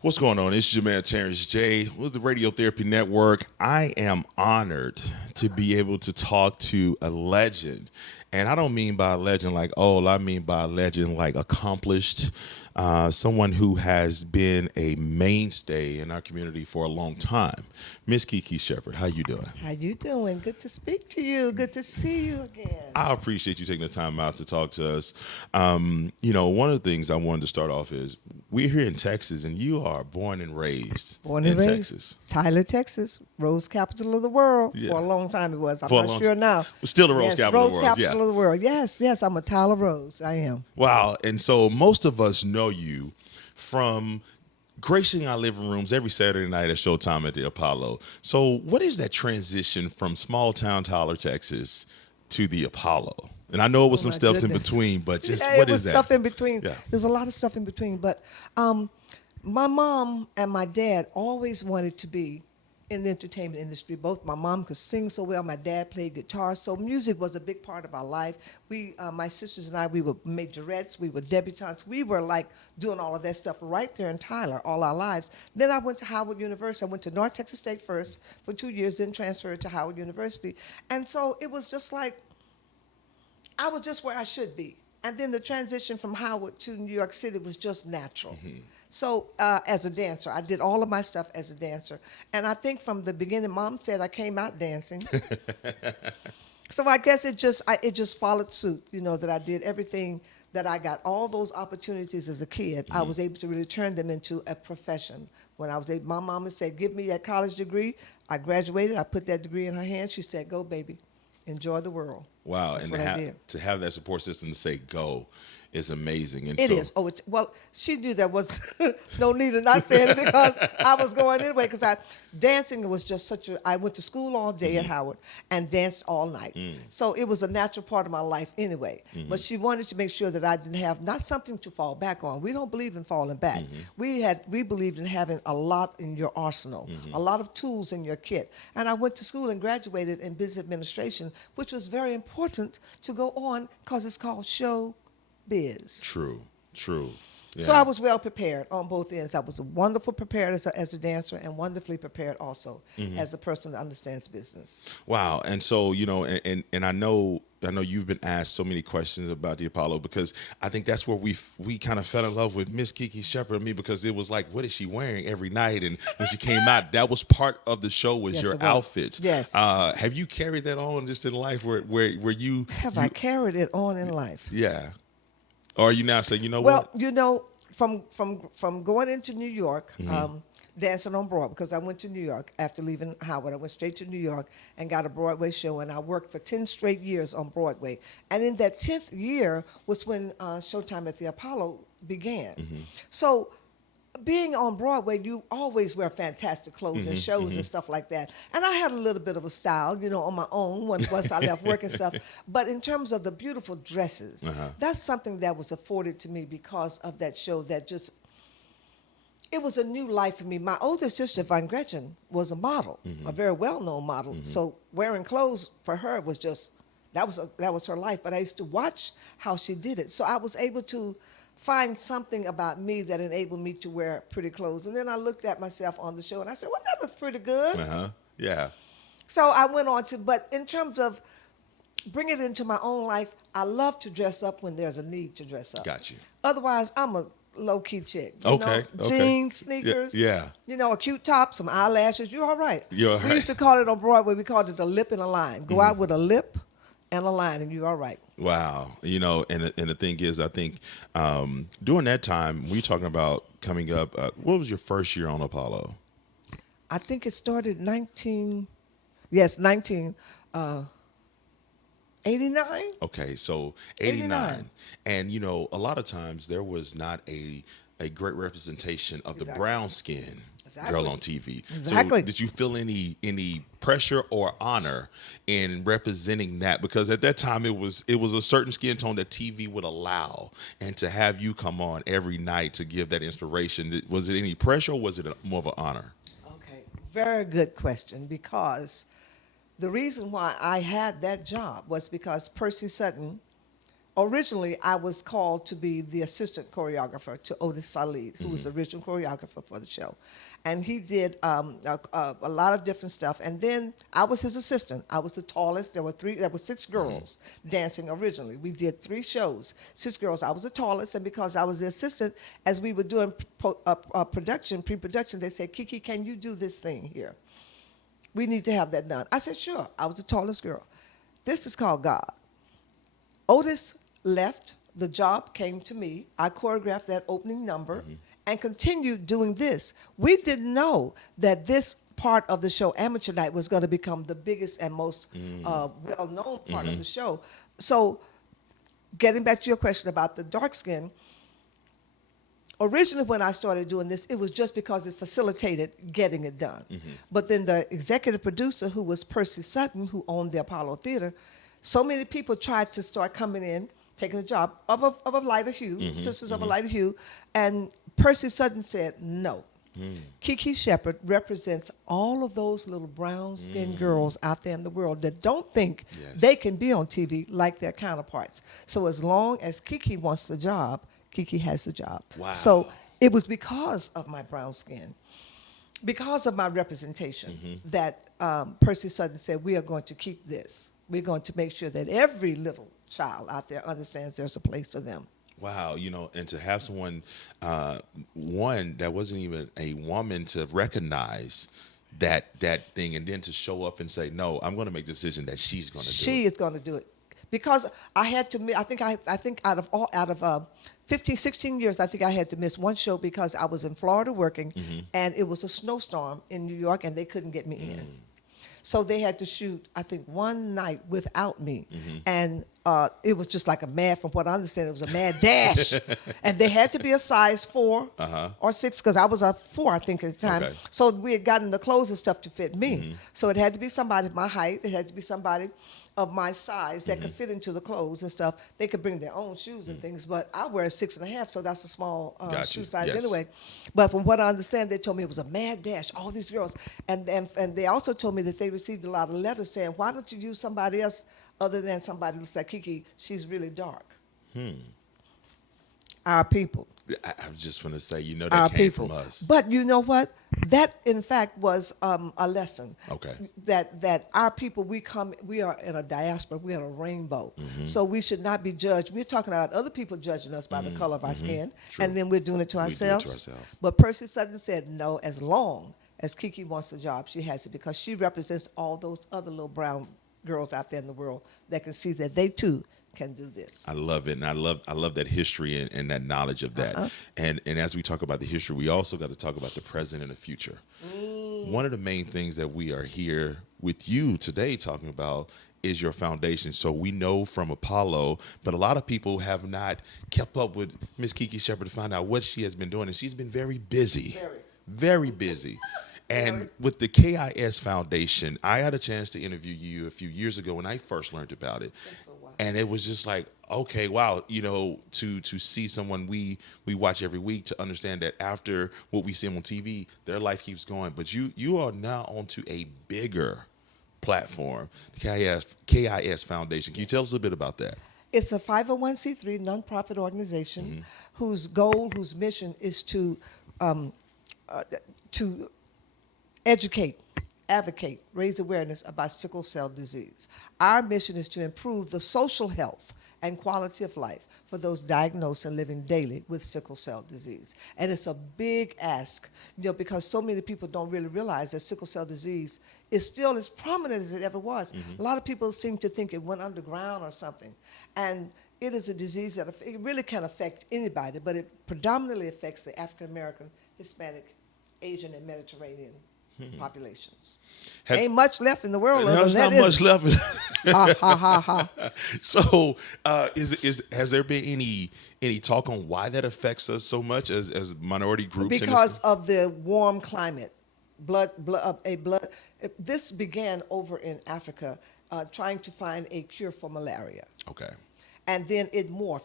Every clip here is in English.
What's going on? It's your man Terrence J with the Radiotherapy Network. I am honored to be able to talk to a legend. And I don't mean by a legend like old, I mean by a legend like accomplished, someone who has been a mainstay in our community for a long time. Miss Kiki Shepard, how you doing? How you doing? Good to speak to you. Good to see you again. I appreciate you taking the time out to talk to us. One of the things I wanted to start off is we're here in Texas, and you are born and raised in Texas. Tyler, Texas, rose capital of the world. Yeah. For a long time it was. I'm For a not long sure now. Still the rose capital of the world. Rose capital of the world. Yes, I'm a Tyler Rose. I am. Wow. And so most of us know you from gracing our living rooms every Saturday night at Showtime at the Apollo. So what is that transition from small town Tyler, Texas to the Apollo? And I know it was some steps in between, but just what is that? Stuff in between. Yeah. There's a lot of stuff in between. But my mom and my dad always wanted to be in the entertainment industry. Both my mom could sing so well. My dad played guitar. So music was a big part of our life. We, my sisters and I, we were majorettes. We were debutantes. We were like doing all of that stuff right there in Tyler all our lives. Then I went to Howard University. I went to North Texas State first for 2 years, then transferred to Howard University. And so it was just like, I was just where I should be. And then the transition from Howard to New York City was just natural. Mm-hmm. So as a dancer, I did all of my stuff as a dancer. And I think from the beginning, Mom said I came out dancing. So I guess it just followed suit, that I did everything that I got. All those opportunities as a kid, mm-hmm. I was able to really turn them into a profession. When I was able, my mama said, give me that college degree. I graduated. I put that degree in her hand. She said, go, baby. Enjoy the world. Wow. That's and to have that support system to say go is amazing. And it is. Oh, well, she knew there was no need in not saying it because I was going anyway. Because dancing was just I went to school all day mm-hmm. at Howard and danced all night. Mm. So it was a natural part of my life anyway. Mm-hmm. But she wanted to make sure that I didn't have not something to fall back on. We don't believe in falling back. Mm-hmm. We believed in having a lot in your arsenal, mm-hmm. a lot of tools in your kit. And I went to school and graduated in business administration, which was very important to go on because it's called show biz. True. Yeah. So I was well prepared on both ends. I was wonderful prepared as a dancer and wonderfully prepared also mm-hmm. as a person that understands business. Wow. And so, and I know you've been asked so many questions about the Apollo because I think that's where we kind of fell in love with Miss Kiki Shepard and me because it was like, what is she wearing every night? And when she came out, that was part of the show was your outfits. Yes. Have you carried that on just in life where you... I carried it on in life? Yeah. Or are you now saying, what? Well, from going into New York, mm-hmm. Dancing on Broadway, because I went to New York after leaving Howard. I went straight to New York and got a Broadway show, and I worked for 10 straight years on Broadway. And in that 10th year was when Showtime at the Apollo began. Mm-hmm. So being on Broadway, you always wear fantastic clothes mm-hmm, and shows mm-hmm. and stuff like that. And I had a little bit of a style, on my own once I left work and stuff. But in terms of the beautiful dresses, uh-huh. that's something that was afforded to me because of that show it was a new life for me. My older sister, Von Gretchen, was a model, mm-hmm. a very well-known model. Mm-hmm. So wearing clothes for her was just, that was her life. But I used to watch how she did it. So I was able to find something about me that enabled me to wear pretty clothes. And then I looked at myself on the show and I said, well, that looks pretty good. Uh-huh. Yeah. So I went on but in terms of bringing it into my own life, I love to dress up when there's a need to dress up. Got you. Otherwise, I'm a low-key chick. Okay. Jeans, sneakers. Yeah. A cute top, some eyelashes. You're all right. You're all right. We used to call it on Broadway, we called it a lip and a line. Go out with a lip and a line, and you're all right. Wow. And the thing is, I think during that time, we talking about coming up, what was your first year on Apollo? I think it started 1989. Okay, so 89. And, a lot of times there was not a great representation of the brown skin girl on TV. Exactly. So did you feel any pressure or honor in representing that? Because at that time it was a certain skin tone that TV would allow, and to have you come on every night to give that inspiration, was it any pressure or was it more of an honor? Okay, very good question, because the reason why I had that job was because Percy Sutton originally I was called to be the assistant choreographer to Otis Salid, who was the original choreographer for the show. And he did a lot of different stuff. And then I was his assistant. I was the tallest. There were 6 girls dancing originally. We did 3 shows, 6 girls. I was the tallest, and because I was the assistant, as we were doing pre-production, they said, Kiki, can you do this thing here? We need to have that done. I said, sure. I was the tallest girl. This is called God. Otis left. The job came to me. I choreographed that opening number and continued doing this. We didn't know that this part of the show, Amateur Night, was going to become the biggest and most well-known part of the show. So getting back to your question about the dark skin, originally when I started doing this, it was just because it facilitated getting it done. But then the executive producer, who was Percy Sutton, who owned the Apollo Theater, so many people tried to start coming in, taking a job of a lighter hue, sisters of a lighter hue, and Percy Sutton said no. Kiki Shepard represents all of those little brown-skinned girls out there in the world that don't think they can be on TV like their counterparts. So as long as Kiki wants the job, Kiki has the job. Wow. So it was because of my brown skin, because of my representation, that Percy Sutton said, we are going to keep this. We're going to make sure that every little child out there understands there's a place for them. Wow, and to have someone, one that wasn't even a woman, to recognize that thing, and then to show up and say, no, I'm going to make the decision that she's going to do it. She is going to do it. Because I had to, I think out of 15, 16 years, I think I had to miss one show because I was in Florida working, and it was a snowstorm in New York, and they couldn't get me in. So they had to shoot, I think, one night without me. And it was just like from what I understand, it was a mad dash. And they had to be a size 4 or 6, because I was a 4, I think, at the time. Okay. So we had gotten the clothes and stuff to fit me. So it had to be somebody my height. It had to be somebody of my size that could fit into the clothes and stuff. They could bring their own shoes and things, but I wear a 6.5, so that's a small shoe size anyway. But from what I understand, they told me it was a mad dash, all these girls. And they also told me that they received a lot of letters saying, why don't you use somebody else other than somebody who looks like Kiki? She's really dark. Our people. I was just going to say, Our that came people. from us. But you know what? That, in fact, was a lesson. Okay. That our people, we are in a diaspora, we are a rainbow. So we should not be judged. We're talking about other people judging us by the color of our skin, True. and then we're doing it to ourselves. We do it to ourselves. But Percy Sutton said, no, as long as Kiki wants a job, she has it, because she represents all those other little brown girls out there in the world that can see that they, too, can do this. I love it, and I love that history and that knowledge of that. And as we talk about the history, we also got to talk about the present and the future. One of the main things that we are here with you today talking about is your foundation. So we know from Apollo, but a lot of people have not kept up with Miss Kiki Shepard to find out what she has been doing, and she's been very busy, very busy. And with the KIS Foundation, I had a chance to interview you a few years ago when I first learned about it. And it was just like, okay, wow, to see someone we watch every week, to understand that after what we see on TV, their life keeps going. But you are now onto a bigger platform, the KIS Foundation. Can you tell us a little bit about that? It's a 501c3 nonprofit organization whose mission is to educate, advocate, raise awareness about sickle cell disease. Our mission is to improve the social health and quality of life for those diagnosed and living daily with sickle cell disease. And it's a big ask, because so many people don't really realize that sickle cell disease is still as prominent as it ever was. A lot of people seem to think it went underground or something. And it is a disease that it really can affect anybody, but it predominantly affects the African American, Hispanic, Asian, and Mediterranean populations. Ain't much left in the world. There's not much left. Ha ha ha ha. So, has there been any talk on why that affects us so much as minority groups? Because of the warm climate, This began over in Africa, trying to find a cure for malaria. Okay. And then it morphed.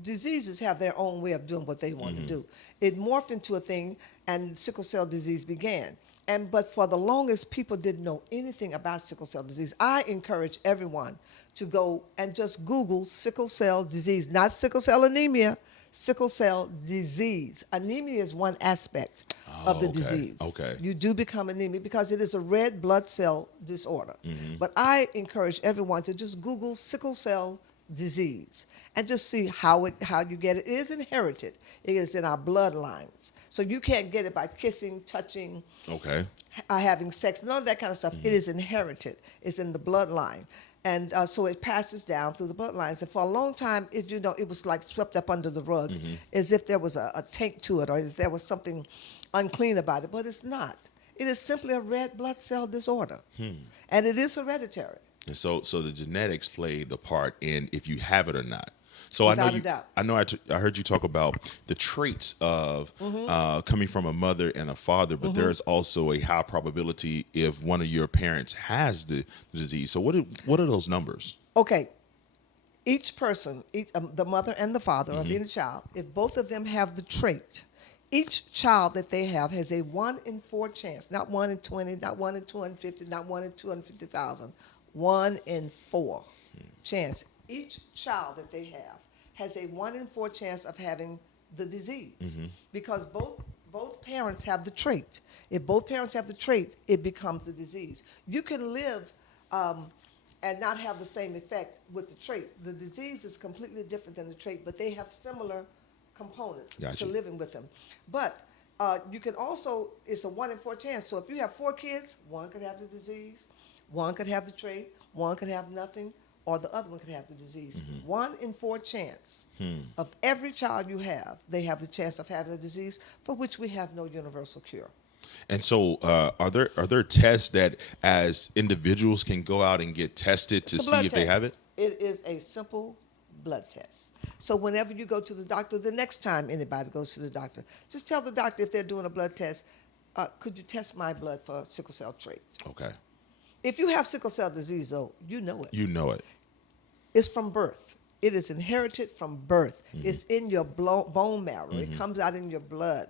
Diseases have their own way of doing what they want to do. It morphed into a thing, and sickle cell disease began. But for the longest, people didn't know anything about sickle cell disease. I encourage everyone to go and just Google sickle cell disease, not sickle cell anemia, sickle cell disease. Anemia is one aspect of the okay. disease. Okay. You do become anemic because it is a red blood cell disorder. But I encourage everyone to just Google sickle cell disease and just see how you get it. It is inherited. It is in our bloodlines. So you can't get it by kissing, touching, Okay. having sex, none of that kind of stuff. It is inherited. It's in the bloodline. And so it passes down through the bloodlines. And for a long time, it was like swept up under the rug, as if there was a taint to it, or as there was something unclean about it. But it's not. It is simply a red blood cell disorder. And it is hereditary. And so the genetics play the part in if you have it or not. So Without a doubt. I heard you talk about the traits of coming from a mother and a father, but there is also a high probability if one of your parents has the disease. So what are those numbers? Okay. Each person, the mother and the father of any child, if both of them have the trait, each child that they have has a 1 in 4 chance, not 1 in 20, not 1 in 250, not 1 in 250,000, 1 in 4 chance. Each child that they have has a 1 in 4 chance of having the disease because both parents have the trait. If both parents have the trait, it becomes the disease. You can live and not have the same effect with the trait. The disease is completely different than the trait, but they have similar components Gotcha. to living with them. But you can also, it's a 1 in 4 chance. So if you have 4 kids, one could have the disease, one could have the trait, one could have nothing, or the other one could have the disease. 1 in 4 chance of every child you have, they have the chance of having a disease for which we have no universal cure. And so, are there tests that as individuals can go out and get tested to It's a see blood if they test. have it? It is a simple blood test. So whenever you go to the doctor, the next time anybody goes to the doctor, just tell the doctor if they're doing a blood test, could you test my blood for sickle cell trait? Okay. If you have sickle cell disease, though, you know it. You know it. It's from birth. It is inherited from birth. It's in your bone marrow. It comes out in your blood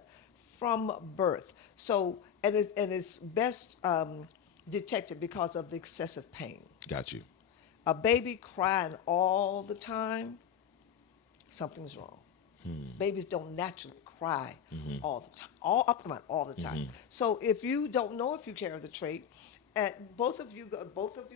from birth. So, and it's best detected because of the excessive pain. Got you. A baby crying all the time, something's wrong. Babies don't naturally cry all the time, all the time. So if you don't know if you carry the trait, both of your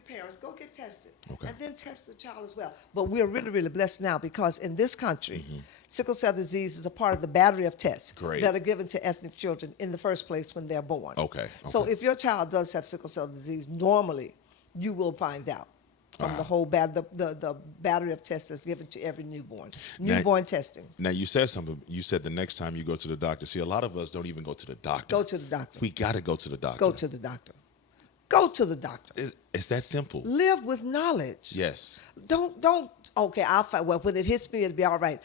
parents, go get tested, Okay. and then test the child as well. But we're really, really blessed now because in this country, sickle cell disease is a part of the battery of tests Great. that are given to ethnic children in the first place when they're born. Okay. So if your child does have sickle cell disease, normally you will find out from the whole the battery of tests that's given to every newborn. Newborn testing. Now you said something. You said the next time you go to the doctor. See, a lot of us don't even go to the doctor. Go to the doctor. We got to go to the doctor. Go to the doctor. Go to the doctor. It's that simple. Live with knowledge. Yes. Don't, okay, I'll fight. Well, when it hits me, it'll be all right.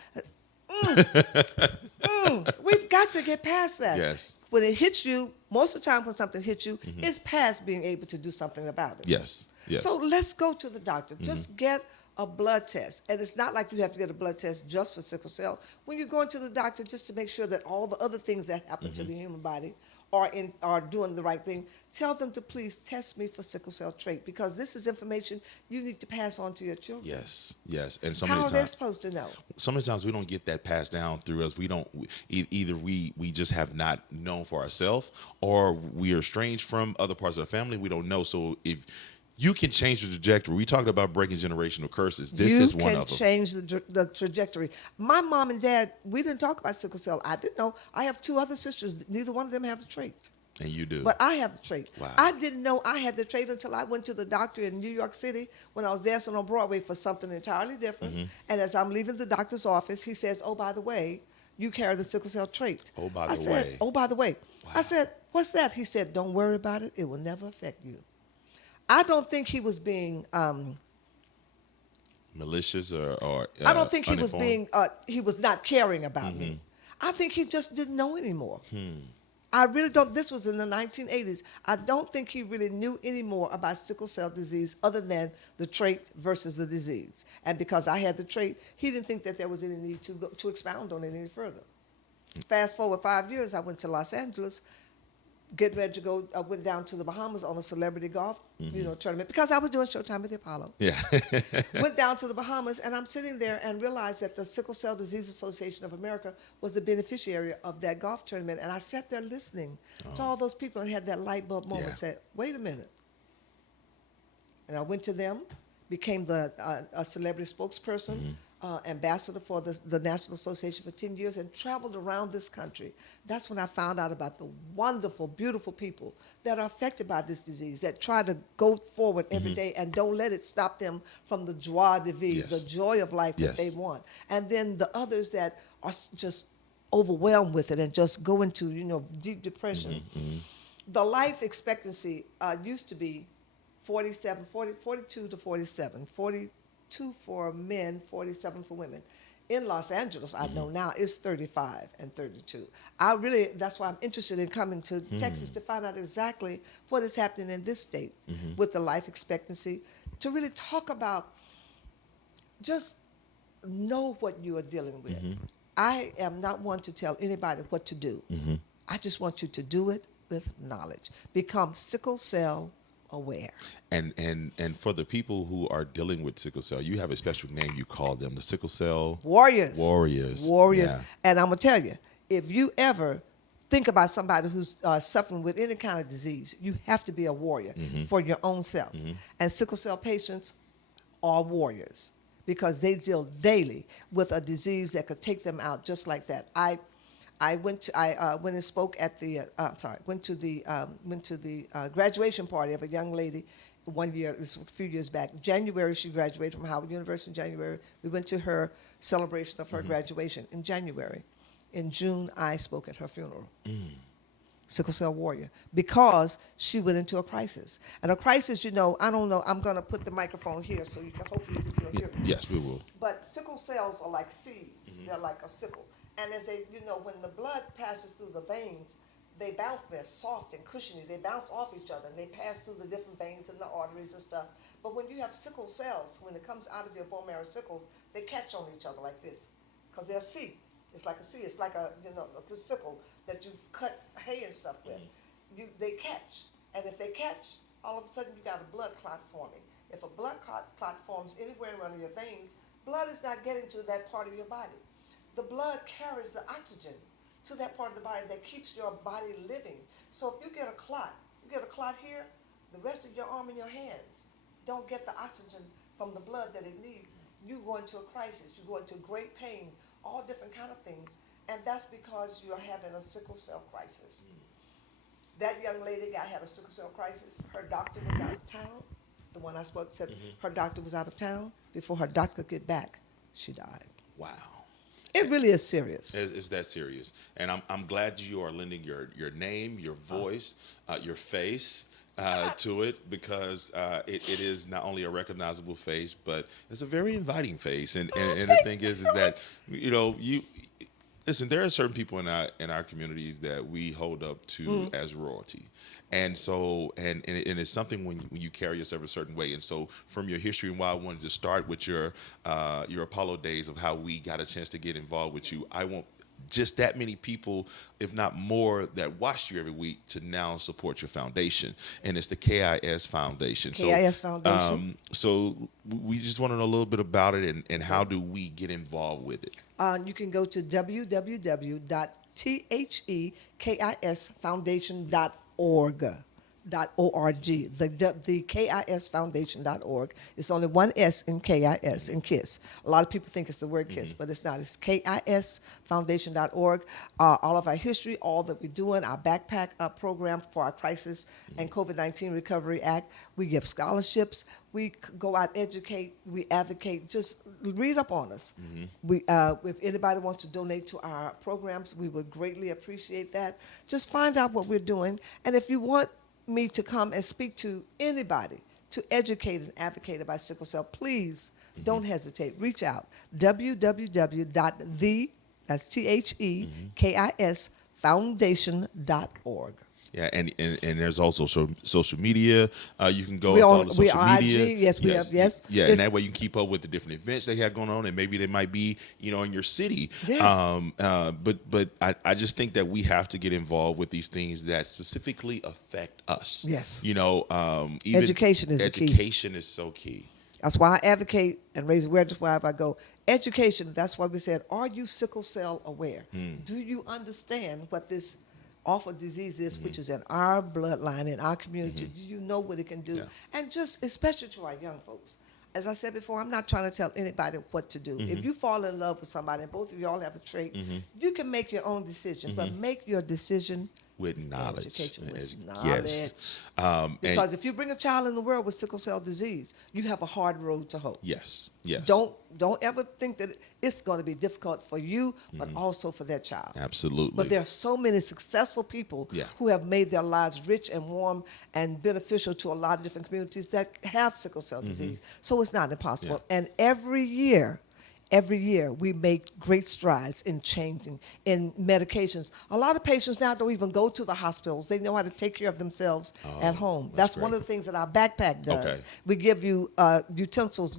We've got to get past that. Yes. When it hits you, most of the time when something hits you, it's past being able to do something about it. Yes. Yes. So let's go to the doctor. Just get a blood test. And it's not like you have to get a blood test just for sickle cell. When you're going to the doctor, just to make sure that all the other things that happen to the human body are doing the right thing, tell them to please test me for sickle cell trait because this is information you need to pass on to your children. Yes. Yes. And so How many are they times, supposed to know? so many times we don't get that passed down through us. We don't either we just have not known for ourselves, or we are estranged from other parts of the family. We don't know. So if you can change the trajectory, we talked about breaking generational curses. This is one of them. You can change the trajectory. My mom and dad, we didn't talk about sickle cell. I didn't know. I have 2 other sisters. Neither one of them have the trait. And you do. But I have the trait. Wow. I didn't know I had the trait until I went to the doctor in New York City when I was dancing on Broadway for something entirely different. And as I'm leaving the doctor's office, he says, "Oh, by the way, you carry the sickle cell trait." Oh, by I the said, way. "Oh, by the way." Wow. I said, "What's that?" He said, "Don't worry about it. It will never affect you." I don't think he was being malicious or I don't think he was uninformed? being he was not caring about me. I think he just didn't know anymore. I really don't. This was in the 1980s. I don't think he really knew any more about sickle cell disease other than the trait versus the disease. And because I had the trait, he didn't think that there was any need to expound on it any further. Fast forward 5 years, I went to Los Angeles. getting ready to go, I went down to the Bahamas on a celebrity golf, tournament because I was doing Showtime with the Apollo. Yeah. Went down to the Bahamas, and I'm sitting there and realized that the Sickle Cell Disease Association of America was the beneficiary of that golf tournament. And I sat there listening to all those people and had that light bulb moment. Yeah. Said, wait a minute. And I went to them, became a celebrity spokesperson, ambassador for the National Association for 10 years, and traveled around this country. That's when I found out about the wonderful, beautiful people that are affected by this disease, that try to go forward every day and don't let it stop them from the joie de vivre, the joy of life that they want. And then the others that are just overwhelmed with it and just go into, deep depression. The life expectancy used to be 42 to 47, 42 for men, 47 for women. In Los Angeles, I know now, it's 35 and 32. That's why I'm interested in coming to Texas to find out exactly what is happening in this state with the life expectancy, to really talk about, just know what you are dealing with. I am not one to tell anybody what to do. I just want you to do it with knowledge. Become sickle cell aware. And for the people who are dealing with sickle cell, you have a special name you call them, the sickle cell Warriors. Warriors. Yeah. And I'm going to tell you, if you ever think about somebody who's suffering with any kind of disease, you have to be a warrior for your own self. And sickle cell patients are warriors because they deal daily with a disease that could take them out just like that. I went and spoke at the went to the graduation party of a young lady one year, this was a few years back. January, she graduated from Howard University in January. We went to her celebration of her graduation in January. In June, I spoke at her funeral. Sickle cell warrior, because she went into a crisis. And a crisis, I don't know, I'm going to put the microphone here so you can hopefully you can still hear me. Yes, we will. But sickle cells are like seeds. They're like a sickle. And as when the blood passes through the veins, they bounce, they're soft and cushiony. They bounce off each other and they pass through the different veins and the arteries and stuff. But when you have sickle cells, when it comes out of your bone marrow sickle, they catch on each other like this because they're a seed. It's like a seed. It's like a sickle that you cut hay and stuff with. They catch. And if they catch, all of a sudden you got a blood clot forming. If a blood clot forms anywhere around your veins, blood is not getting to that part of your body. The blood carries the oxygen to that part of the body that keeps your body living. So if you get a clot here, the rest of your arm and your hands don't get the oxygen from the blood that it needs. You go into a crisis, you go into great pain, all different kind of things, and that's because you're having a sickle cell crisis. That young lady had a sickle cell crisis. Her doctor was out of town. The one I spoke said her doctor was out of town. Before her doctor could get back, she died. Wow. It really is serious. It's that serious. And I'm glad you are lending your name, your voice, your face to it, because it is not only a recognizable face, but it's a very inviting face. And the thing is that, you listen, there are certain people in our communities that we hold up to as royalty. And so, and it's something when you carry yourself a certain way. And so, from your history and why I wanted to start with your Apollo days of how we got a chance to get involved with you, I want just that many people, if not more, that watch you every week to now support your foundation. And it's the KIS Foundation. KIS Foundation. So we just want to know a little bit about it and how do we get involved with it? You can go to www.thekisfoundation.org. The KISfoundation.org. It's only one S in KIS, in KISS. A lot of people think it's the word KISS, but it's not. It's KISfoundation.org. All of our history, all that we're doing, our backpack program for our crisis and COVID-19 Recovery Act. We give scholarships. We go out, educate. We advocate. Just read up on us. If anybody wants to donate to our programs, we would greatly appreciate that. Just find out what we're doing. And if you want me to come and speak to anybody to educate and advocate about sickle cell, please don't hesitate. Reach out. www.thekisfoundation.org. Yeah, and there's also social media. You can go We and on follow the social on media. IG. Yes, we have. Yes. Yeah, and It's- that way you can keep up with the different events they have going on, and maybe they might be, in your city. Yes. But I just think that we have to get involved with these things that specifically affect us. Yes. Even Education is the key. education is so key. That's why I advocate and raise awareness wherever I go. Education, that's why we said, are you sickle cell aware? Do you understand what this awful disease is, which is in our bloodline, in our community? Do you know what it can do? Yeah. And just, especially to our young folks. As I said before, I'm not trying to tell anybody what to do. If you fall in love with somebody, and both of you all have the trait, you can make your own decision, but make your decision With knowledge. education, with Yes. knowledge. Because if you bring a child in the world with sickle cell disease, you have a hard road to hoe. Yes. Don't ever think that it's going to be difficult for you, but also for that child. Absolutely. But there are so many successful people Yeah. who have made their lives rich and warm and beneficial to a lot of different communities that have sickle cell disease. So it's not impossible. Yeah. And every year we make great strides in changing in medications. A lot of patients now don't even go to the hospitals. They know how to take care of themselves at home. that's That's one great. of the things that our backpack does. Okay. We give you utensils,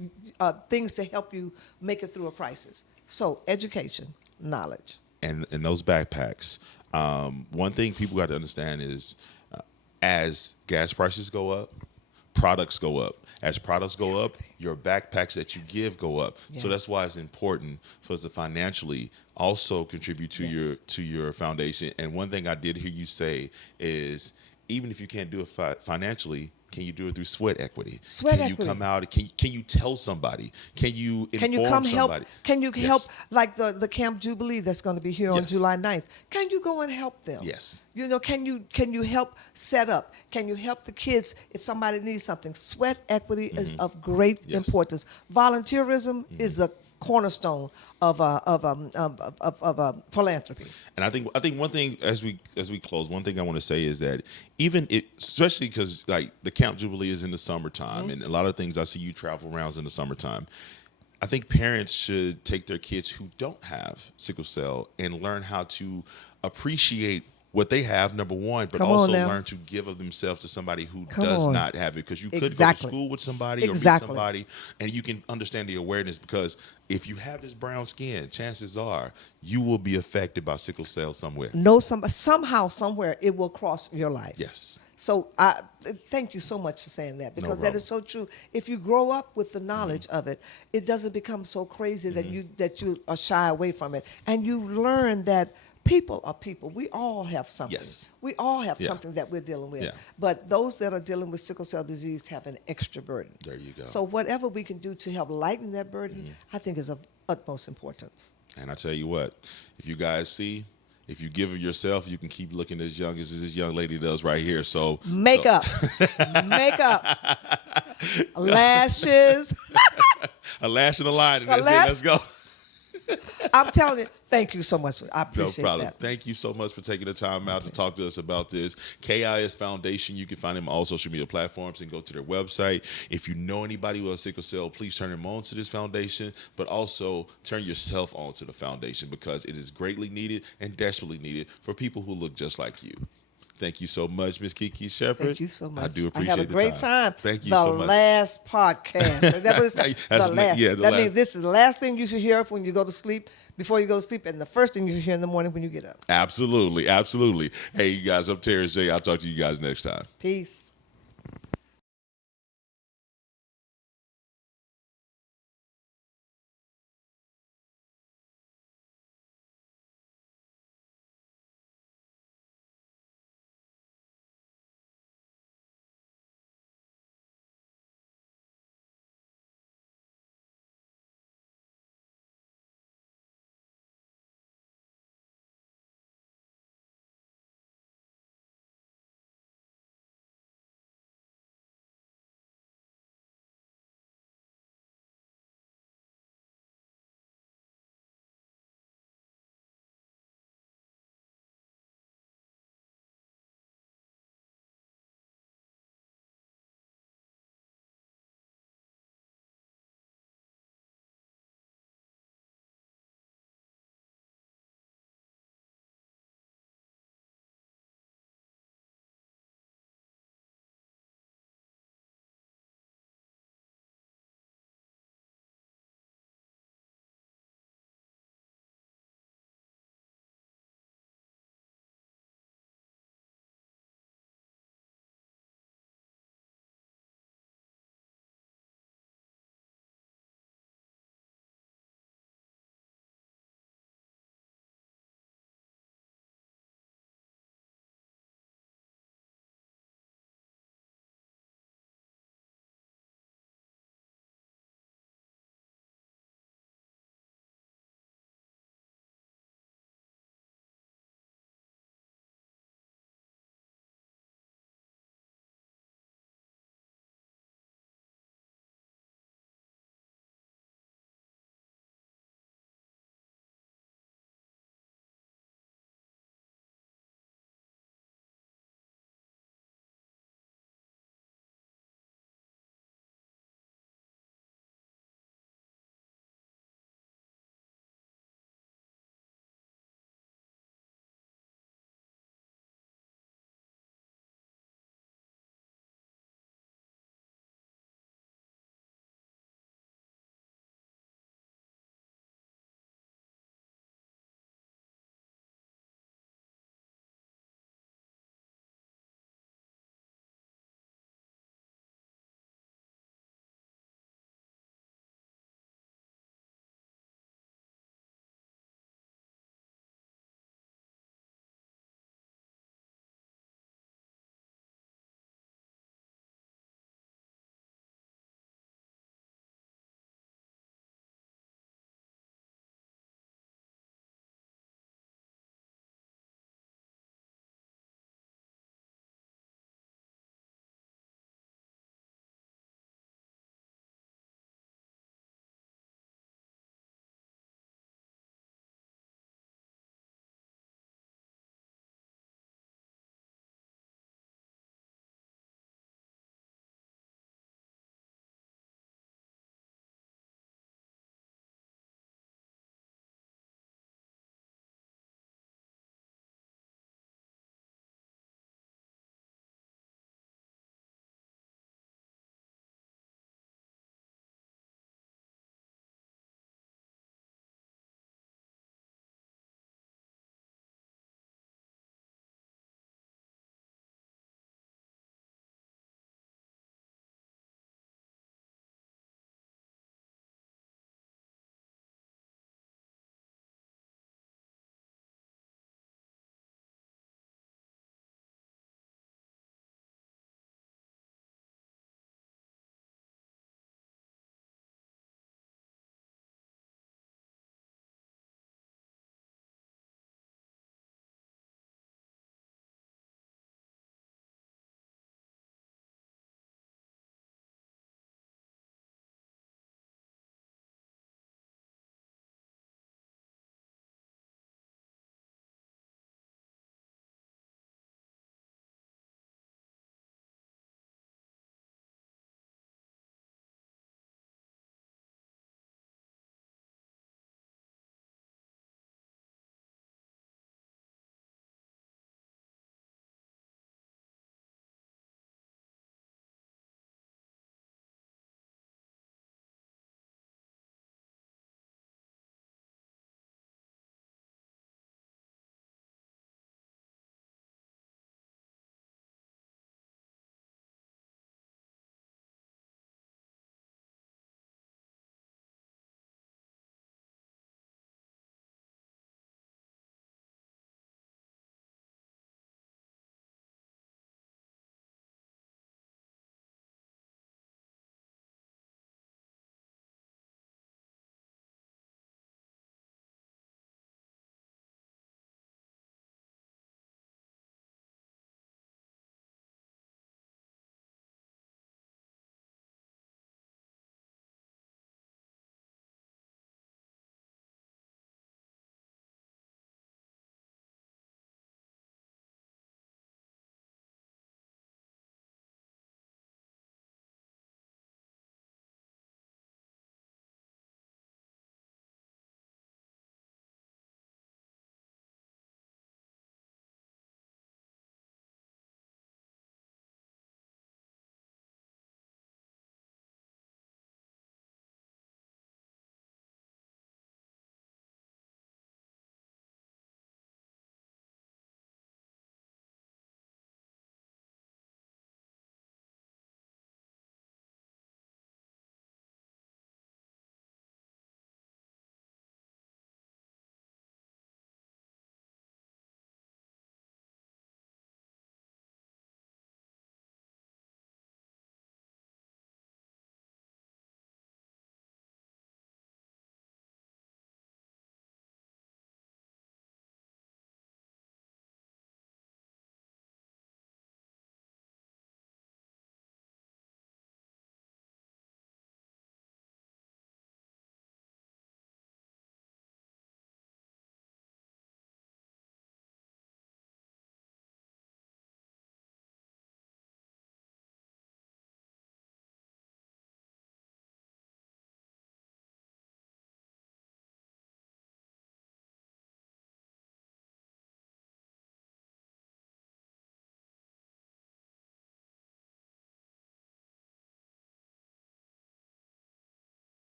things to help you make it through a crisis. So education, knowledge. and those backpacks. One thing people got to understand is, as gas prices go up, products go up. As products go up, your backpacks that you give go up. So Yes. that's why it's important for us to financially also contribute to Yes. your foundation. And one thing I did hear you say is, even if you can't do it financially, can you do it through sweat equity? Sweat can equity. you come out? Can you tell somebody? Can you inform Can you come somebody? help? Can you Yes. help, like the Camp Jubilee that's going to be here on Yes. July 9th? Can you go and help them? Yes. Can you help set up? Can you help the kids if somebody needs something? Sweat equity is of great Yes. importance. Volunteerism is the cornerstone of philanthropy. And I think one thing as we close, one thing I want to say is that especially because like the Camp Jubilee is in the summertime, and a lot of things I see you travel around in the summertime. I think parents should take their kids who don't have sickle cell and learn how to appreciate what they have, number one, but Come on also now. learn to give of themselves to somebody who Come does on. not have it. Because you could go Exactly. to school with somebody or meet Exactly. somebody, and you can understand the awareness. Because if you have this brown skin, chances are you will be affected by sickle cell somewhere. Somehow, somewhere, it will cross your life. Yes. So thank you so much for saying that, because that problem. is so true. If you grow up with the knowledge of it, it doesn't become so crazy that you are shy away from it, and you learn that people are people. We all have something. Yes. We all have Yeah. something that we're dealing with. Yeah. But those that are dealing with sickle cell disease have an extra burden. There you go. So whatever we can do to help lighten that burden, I think is of utmost importance. And I tell you what, if you guys see, if you give of yourself, you can keep looking as young as this young lady does right here. So Makeup, makeup, lashes. a lash and a line, and A that's lash- it. Let's go. I'm telling you, thank you so much. I No appreciate problem. that. Thank you so much for taking the time out to talk to us about this. KIS Foundation, you can find them on all social media platforms and go to their website. If you know anybody with a sickle cell, please turn them on to this foundation, but also turn yourself on to the foundation, because it is greatly needed and desperately needed for people who look just like you. Thank you so much, Miss Kiki Shepard. Thank you so much. I do appreciate I had a great the time. Thank you the so much. last podcast. That was That's the last. yeah, the that last. means this is the last thing you should hear when you go to sleep, before you go to sleep, and the first thing you should hear in the morning when you get up. Absolutely, absolutely. Hey, you guys, I'm Terrence J. I'll talk to you guys next time. Peace.